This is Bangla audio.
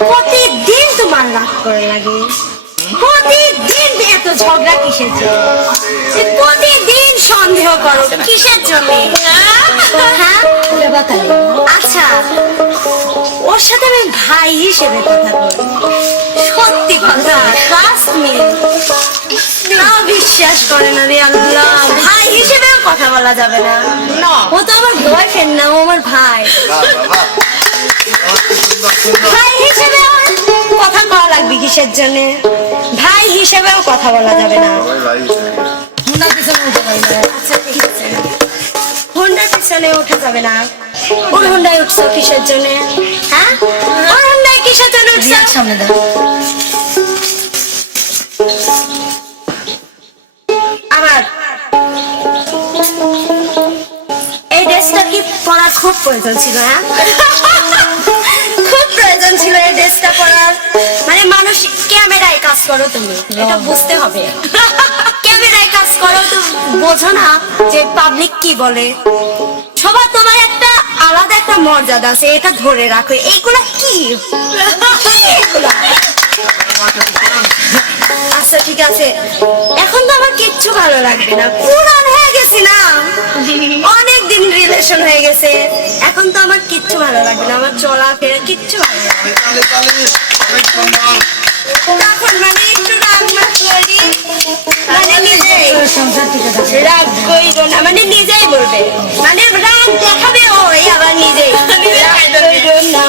প্রতিদিন তোমার রাগ করে লাগে, প্রতিদিন এত ঝগড়া কিসের জন্য? প্রতিদিন সন্দেহ করো কিসের জন্য? হ্যাঁ আচ্ছা, ওর সাথে আমি ভাই হিসেবে কথা বলি, সত্যি কথা, ট্রাস্ট মি। না বিশ্বাস করে না রে আল্লাহ, ভাই হিসেবেও কথা বলা যাবে না। ও তো আমার বয়ফ্রেন্ড না, ও আমার ভাই। ভাই হিসেবে কথা বলা লাগবে কিসের জন্য? ভাই হিসেবেও কথা বলা যাবে না। আচ্ছা ঠিক আছে, হুন্ডার পিছনে ওঠা যাবে না। ওর হুন্ডায় উঠছো কিসের জন্য? হ্যাঁ, ওর হুন্ডায় কিসের জন্য উঠছো? সামনে দাও। আবার এই ড্রেসটা কি পরার খুব প্রয়োজন ছিল? হ্যাঁ, খুব প্রয়োজন ছিল এই ড্রেসটা পরার। মানে মানুষ ক্যামেরায় কাজ করো, তুমি এটা বুঝতে হবে। ক্যামেরায় কাজ করো তো বোঝো না যে পাবলিক কি বলে। সবার তোমার একটা আলাদা একটা মর্যাদা আছে, এটা ধরে রাখো। এইগুলা কি? আচ্ছা ঠিক আছে, এখন তো আমার কিচ্ছু ভালো লাগবে না, পুরান হয়ে গেছি না, অনেক দিন রিলেশন হয়ে গেছে, এখন তো আমার কিচ্ছু ভালো লাগবে না, আমার চলাফেরা কিচ্ছু ভালো লাগবে না। তখন মানে একটু রাগ মাগ করি, মানে নিজেই রাগ কইরো না, মানে নিজেই বলবে, মানে রাগ দেখাবে ওই আবার নিজেই রাগ কইরো না